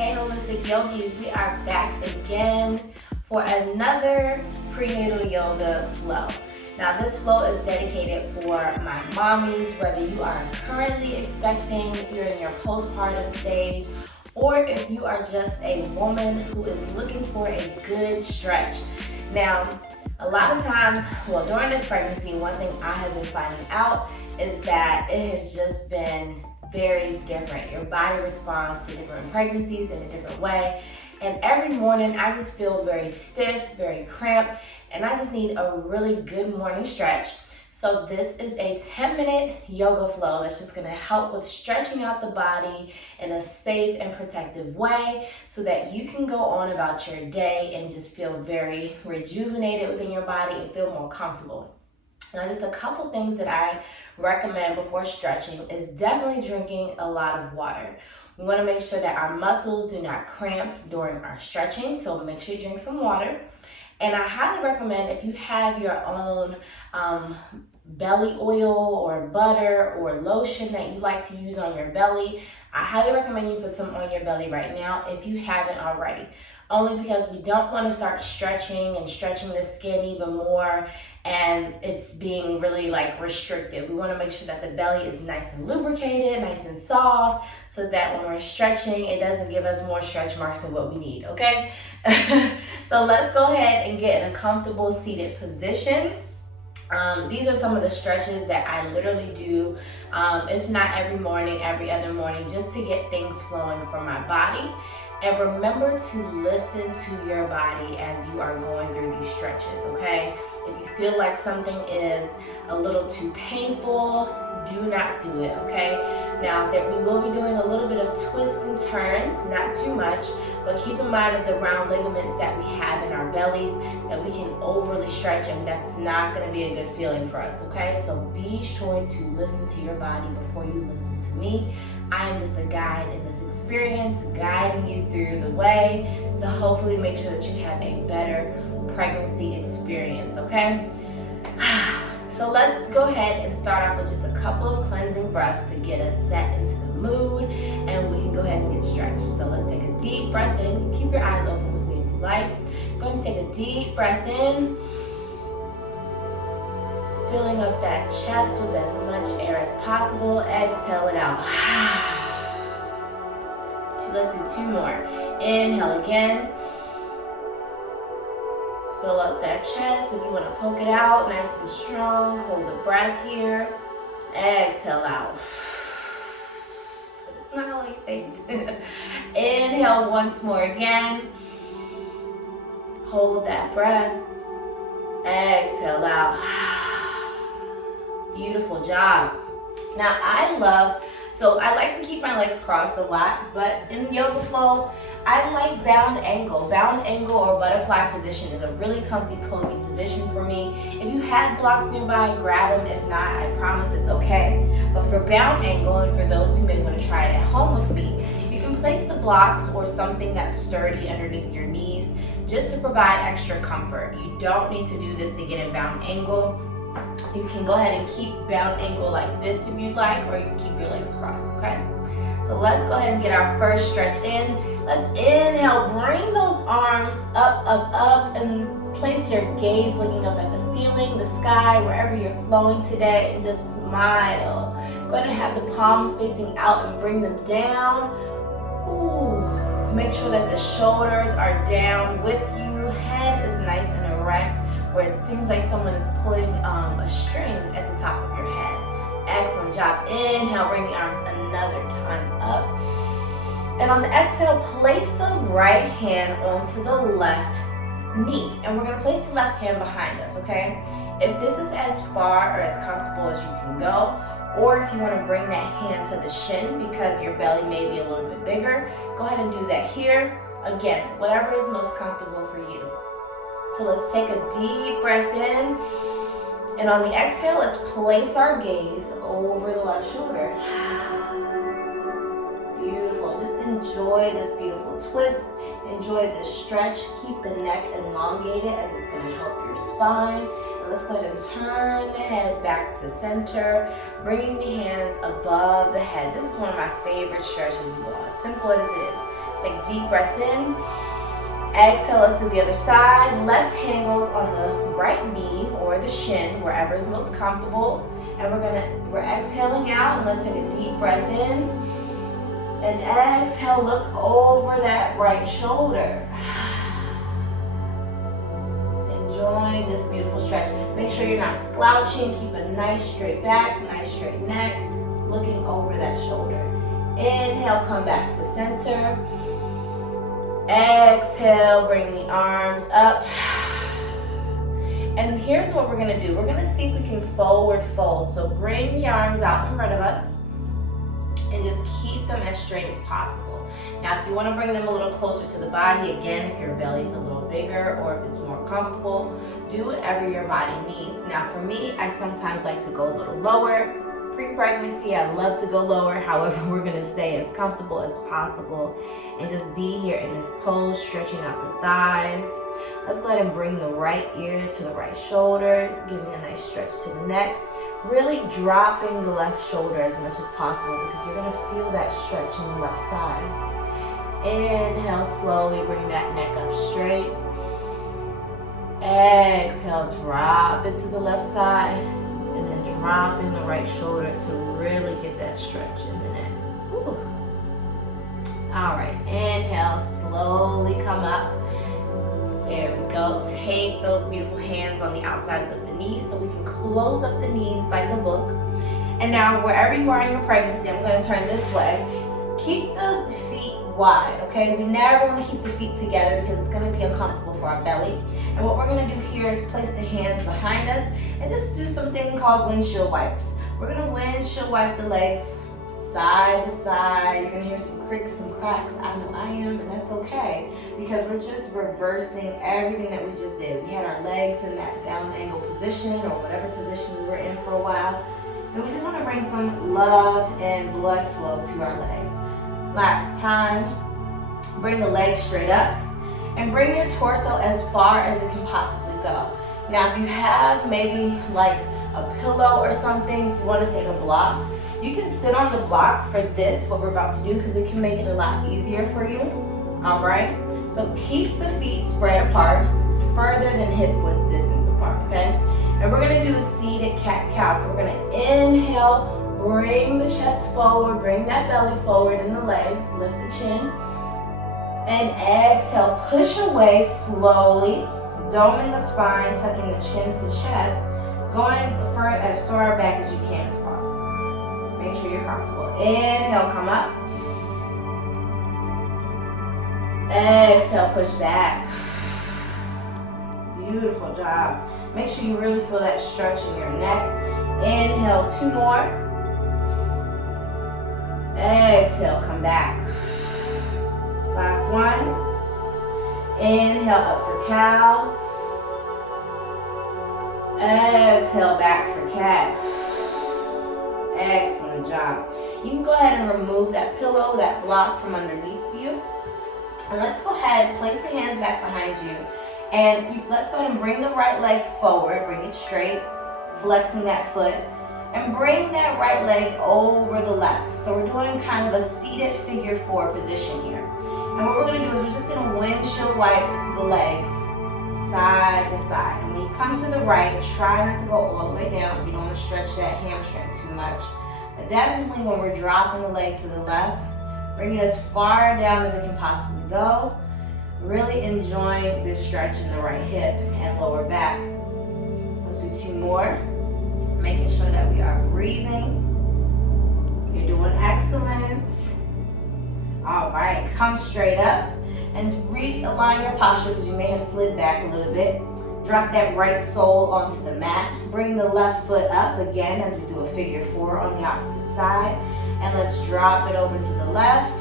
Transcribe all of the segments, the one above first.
Hey Holistic Yogis, we are back again for another prenatal yoga flow. Now this flow is dedicated for my mommies, whether you are currently expecting, if you're in your postpartum stage, or if you are just a woman who is looking for a good stretch. Now, a lot of times, during this pregnancy, one thing I have been finding out is that it has just been very different. Your body responds to different pregnancies in a different way. And every morning I just feel very stiff, very cramped, and I just need a really good morning stretch. So this is a 10-minute yoga flow that's just gonna help with stretching out the body in a safe and protective way so that you can go on about your day and just feel very rejuvenated within your body and feel more comfortable. Now, just a couple things that I recommend before stretching is definitely drinking a lot of water. We want to make sure that our muscles do not cramp during our stretching, so make sure you drink some water. And I highly recommend, if you have your own belly oil or butter or lotion that you like to use on your belly, I highly recommend you put some on your belly right now if you haven't already. Only because we don't want to start stretching the skin even more and it's being really restrictive. We want to make sure that the belly is nice and lubricated, nice and soft, so that when we're stretching, it doesn't give us more stretch marks than what we need, okay? So let's go ahead and get in a comfortable seated position. These are some of the stretches that I literally do, if not every morning, every other morning, just to get things flowing from my body. And remember to listen to your body as you are going through these stretches, okay? If you feel like something is a little too painful, do not do it, okay? Now, we will be doing a little bit of twists and turns, not too much, but keep in mind of the round ligaments that we have in our bellies that we can overly stretch, and that's not gonna be a good feeling for us, okay? So be sure to listen to your body before you listen to me. I am just a guide in this experience, guiding you through the way to hopefully make sure that you have a better pregnancy experience, okay? So let's go ahead and start off with just a couple of cleansing breaths to get us set into the mood, and we can go ahead and get stretched. So let's take a deep breath in. Keep your eyes open with me if you like. Go ahead and take a deep breath in, filling up that chest with as much air as possible. Exhale it out. Let's do two more. Inhale again. Fill up that chest. If you want to poke it out nice and strong, hold the breath here. Exhale out. Put a smile on your face. Inhale once more again. Hold that breath. Exhale out. Beautiful job. Now I like to keep my legs crossed a lot, but in yoga flow, I like bound angle. Bound angle or butterfly position is a really comfy, cozy position for me. If you have blocks nearby, grab them. If not, I promise it's okay. But for bound angle, and for those who may want to try it at home with me, you can place the blocks or something that's sturdy underneath your knees just to provide extra comfort. You don't need to do this to get in bound angle. You can go ahead and keep bound angle like this if you'd like, or you can keep your legs crossed, okay? So let's go ahead and get our first stretch in. Let's inhale, bring those arms up, up, up, and place your gaze looking up at the ceiling, the sky, wherever you're flowing today, and just smile. Go ahead and have the palms facing out and bring them down. Ooh. Make sure that the shoulders are down with you, head is nice and erect, where it seems like someone is pulling a string at the top of your head. Excellent job. Inhale, bring the arms another time up. And on the exhale, place the right hand onto the left knee. And we're gonna place the left hand behind us, okay? If this is as far or as comfortable as you can go, or if you wanna bring that hand to the shin because your belly may be a little bit bigger, go ahead and do that here. Again, whatever is most comfortable for you. So let's take a deep breath in. And on the exhale, let's place our gaze over the left shoulder. Beautiful. Just enjoy this beautiful twist. Enjoy this stretch. Keep the neck elongated as it's going to help your spine. And let's go ahead and turn the head back to center, bringing the hands above the head. This is one of my favorite stretches, you all. As simple as it is. Take a deep breath in. Exhale, let's do the other side. Left hand goes on the right knee or the shin, wherever is most comfortable. And we're exhaling out, and let's take a deep breath in. And exhale, look over that right shoulder. Enjoying this beautiful stretch. Make sure you're not slouching. Keep a nice straight back, nice straight neck, looking over that shoulder. Inhale, come back to center. Exhale, bring the arms up. And here's what we're gonna do. We're gonna see if we can forward fold. So bring the arms out in front of us and just keep them as straight as possible. Now, if you wanna bring them a little closer to the body, again, if your belly's a little bigger or if it's more comfortable, do whatever your body needs. Now, for me, I sometimes like to go a little lower. Pre-pregnancy, I love to go lower. However, we're gonna stay as comfortable as possible and just be here in this pose, stretching out the thighs. Let's go ahead and bring the right ear to the right shoulder, giving a nice stretch to the neck. Really dropping the left shoulder as much as possible because you're gonna feel that stretch on the left side. Inhale, slowly bring that neck up straight. Exhale, drop it to the left side. And then dropping the right shoulder to really get that stretch in the neck. Woo. All right, inhale, slowly come up. There we go. Take those beautiful hands on the outsides of the knees so we can close up the knees like a book. And now, wherever you are in your pregnancy, I'm going to turn this way. Keep the feet wide, okay? We never want to keep the feet together because it's going to be uncomfortable for our belly. And what we're going to do here is place the hands behind us and just do something called windshield wipes. We're going to windshield wipe the legs side to side. You're going to hear some creaks, some cracks. I know I am, and that's okay because we're just reversing everything that we just did. We had our legs in that down angle position or whatever position we were in for a while. And we just want to bring some love and blood flow to our legs. Last time, bring the legs straight up and bring your torso as far as it can possibly go. Now, if you have maybe like a pillow or something, if you want to take a block, you can sit on the block for this, what we're about to do, because it can make it a lot easier for you. All right? So keep the feet spread apart, further than hip width distance apart, okay? And we're gonna do a seated cat-cow. So we're gonna inhale, bring the chest forward, bring that belly forward in the legs, lift the chin. And exhale, push away slowly, doming the spine, tucking the chin to chest, going for as far back as you can as possible. Make sure you're comfortable. Inhale, come up. Exhale, push back. Beautiful job. Make sure you really feel that stretch in your neck. Inhale, 2 more. Exhale, come back. Last one. Inhale, up for cow. Exhale, back for cat. Excellent job. You can go ahead and remove that pillow, that block from underneath you. And let's go ahead and place the hands back behind you. And let's go ahead and bring the right leg forward. Bring it straight, flexing that foot. And bring that right leg over the left. So we're doing kind of a seated figure 4 position here. And what we're going to do is we're just going to windshield wipe the legs side to side. And when you come to the right, try not to go all the way down. You don't want to stretch that hamstring too much. But definitely when we're dropping the leg to the left, bring it as far down as it can possibly go. Really enjoying this stretch in the right hip and lower back. Let's do 2 more. Making sure that we are breathing. You're doing excellent. All right, come straight up and realign your posture because you may have slid back a little bit. Drop that right sole onto the mat. Bring the left foot up again as we do a figure 4 on the opposite side. And let's drop it over to the left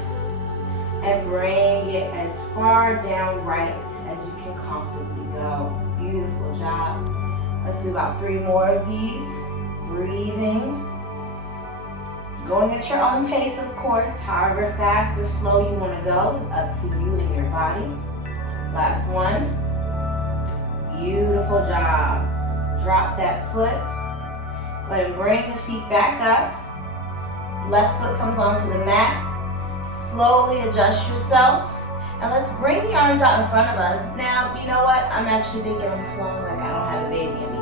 and bring it as far down right as you can comfortably go. Beautiful job. Let's do about 3 more of these. Breathing. Going at your own pace, of course. However fast or slow you want to go is up to you and your body. Last one. Beautiful job. Drop that foot. Go ahead and bring the feet back up. Left foot comes onto the mat. Slowly adjust yourself. And let's bring the arms out in front of us. Now, you know what? I'm actually thinking I'm flowing like I don't have a baby in me.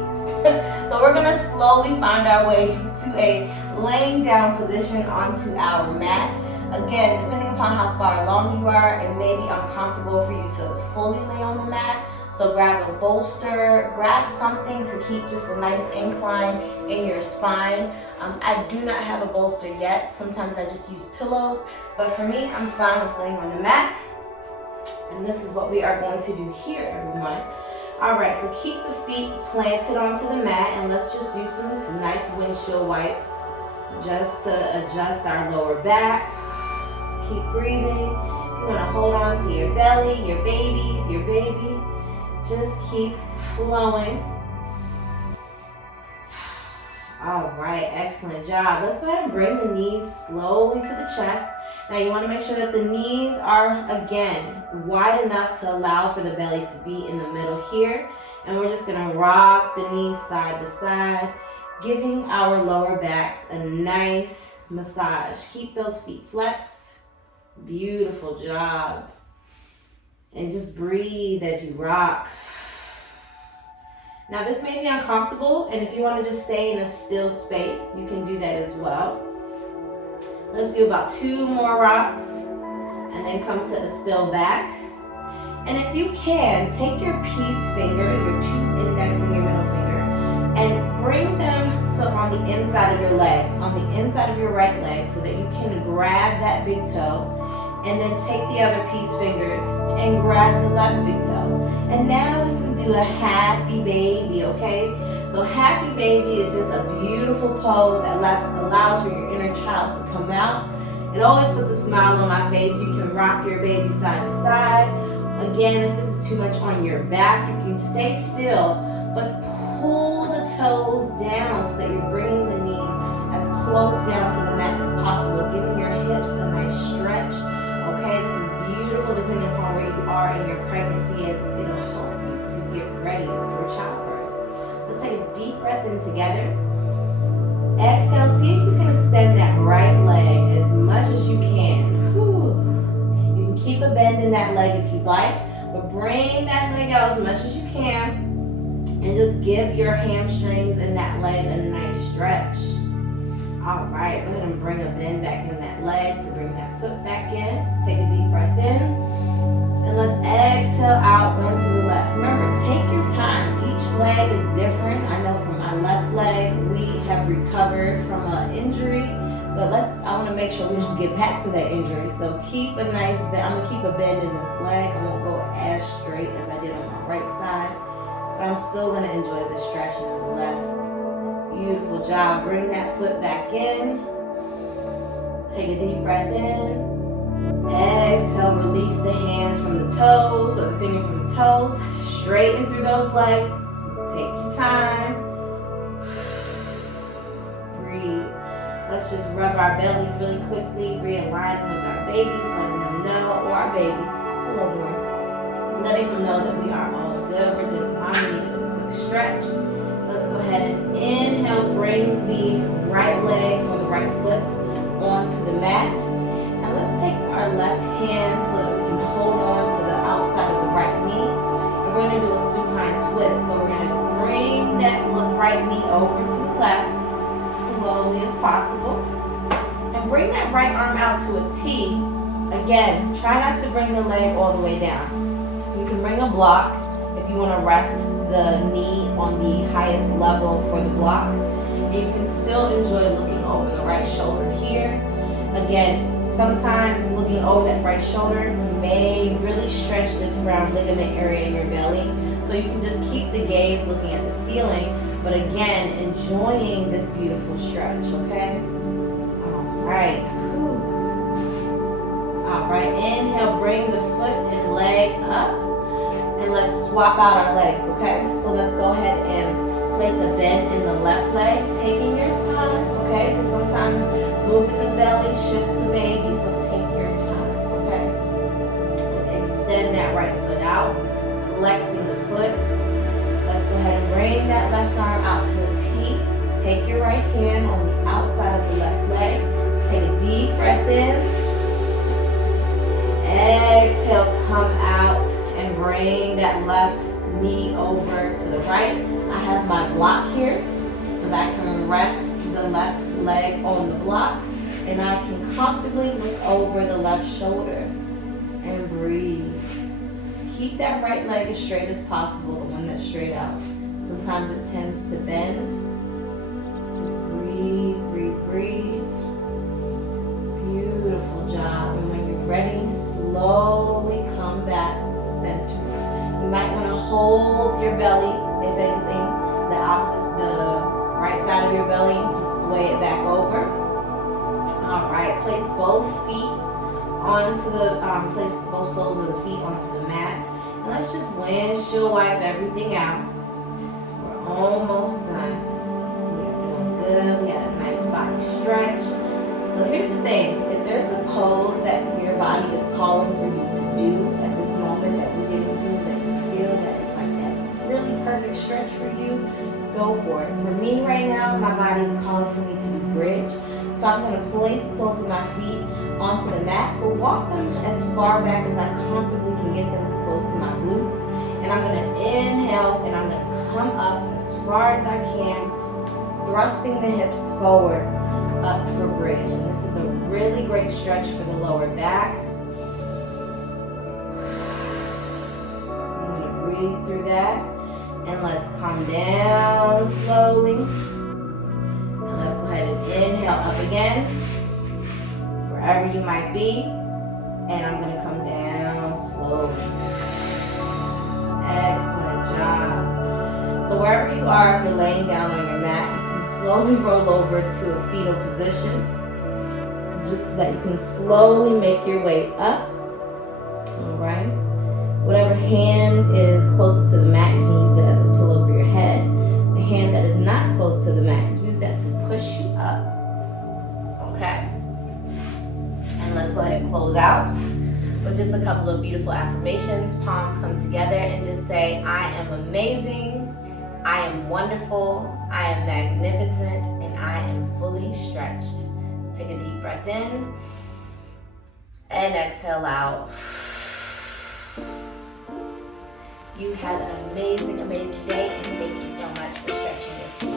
So we're gonna slowly find our way to a laying down position onto our mat. Again, depending upon how far along you are, it may be uncomfortable for you to fully lay on the mat. So grab a bolster, grab something to keep just a nice incline in your spine. I do not have a bolster yet. Sometimes I just use pillows, but for me, I'm fine with laying on the mat. And this is what we are going to do here, everyone. All right, so keep the feet planted onto the mat, and let's just do some nice windshield wipes just to adjust our lower back. Keep breathing. You want to hold on to your belly, your babies, your baby. Just keep flowing. All right, excellent job. Let's go ahead and bring the knees slowly to the chest. Now you want to make sure that the knees are, again, wide enough to allow for the belly to be in the middle here. And we're just going to rock the knees side to side, giving our lower backs a nice massage. Keep those feet flexed. Beautiful job. And just breathe as you rock. Now this may be uncomfortable, and if you want to just stay in a still space, you can do that as well. Let's do about 2 more rocks, and then come to a still back. And if you can, take your peace fingers, your 2 index and your middle finger, and bring them to on the inside of your leg, on the inside of your right leg, so that you can grab that big toe. And then take the other peace fingers and grab the left big toe. And now we can do a happy baby, okay? So happy baby is just a beautiful pose that allows for your inner child to come out. It always puts a smile on my face. You can rock your baby side to side. Again, if this is too much on your back, you can stay still, but pull the toes down so that you're bringing the knees as close down to the mat as possible, giving your hips a nice stretch. Okay, this is beautiful depending upon where you are in your pregnancy, as it'll help you to get ready for childbirth. Let's take a deep breath in together. Exhale, see if you can extend that right leg as much as you can. Whew. You can keep a bend in that leg if you'd like, but bring that leg out as much as you can and just give your hamstrings and that leg a nice stretch. All right, go ahead and bring a bend back in that leg to bring that foot back in. Take a deep breath in. And let's exhale out onto the left. Remember, take your time. Each leg is different. I know from my left leg, we have recovered from an injury, but I want to make sure we don't get back to that injury. So keep a nice bend. I'm going to keep a bend in this leg. I won't go as straight as I did on my right side, but I'm still going to enjoy the stretching of the left. Beautiful job. Bring that foot back in. Take a deep breath in. Exhale, release the hands from the toes, or the fingers from the toes. Straighten through those legs. Take your time. Breathe. Let's just rub our bellies really quickly, realigning with our babies, letting them know, or our baby, hello boy, letting them know that we are all good. We're just needing a quick stretch. Let's go ahead and inhale, bring the right leg or the right foot onto the mat. And let's take our left hand so that we can hold on to the outside of the right knee. And we're going to do a supine twist. So we're going to bring that right knee over to the left slowly as possible. And bring that right arm out to a T. Again, try not to bring the leg all the way down. You can bring a block if you want to rest the knee on the highest level for the block. And you can still enjoy looking over the right shoulder here. Again, sometimes looking over that right shoulder may really stretch this round ligament area in your belly. So you can just keep the gaze looking at the ceiling, but again, enjoying this beautiful stretch, okay? All right. All right, inhale, bring the foot and leg up. And let's swap out our legs, okay? So let's go ahead and place a bend in the left leg, taking your time, okay? Because sometimes moving the belly shifts the baby, so take your time, okay? And extend that right foot out, flexing the foot. Let's go ahead and bring that left arm out to a T. Take your right hand on the outside of the left leg. Take a deep breath in. Exhale, come out and bring that left knee over to the right. I have my block here, so that I can rest the left leg on the block, and I can comfortably look over the left shoulder and breathe. Keep that right leg as straight as possible, the one that's straight out. Sometimes it tends to bend. Just breathe, breathe, breathe. Beautiful job. And when you're ready, slowly come back to center. You might want to hold your belly, if anything, the right side of your belly, to sway it back over. All right, place both feet onto the, place both soles of the feet onto the mat. And let's just windshield wipe everything out. We're almost done. We're doing good. We had a nice body stretch. So here's the thing. If there's a pose that your body is calling for you to do at this moment that we didn't do, that you feel that it's like that really perfect stretch for you, go for it. For me right now, my body is calling for me to do bridge. So I'm going to place the soles of my feet onto the mat, but walk them as far back as I comfortably can get them close to my glutes. And I'm going to inhale and I'm going to come up as far as I can, thrusting the hips forward up for bridge. And this is a really great stretch for the lower back. I'm going to breathe through that. And let's come down slowly. And let's go ahead and inhale up again, wherever you might be. And I'm going to come down slowly. Excellent job. So wherever you are, if you're laying down on your mat, you can slowly roll over to a fetal position, just so that you can slowly make your way up. All right. Whatever hand is closest to the mat, you can use it as a pillow for your head. The hand that is not close to the mat, use that to push you up. Okay? And let's go ahead and close out with just a couple of beautiful affirmations. Palms come together and just say, I am amazing, I am wonderful, I am magnificent, and I am fully stretched. Take a deep breath in and exhale out. You have an amazing, amazing day, and thank you so much for stretching with me.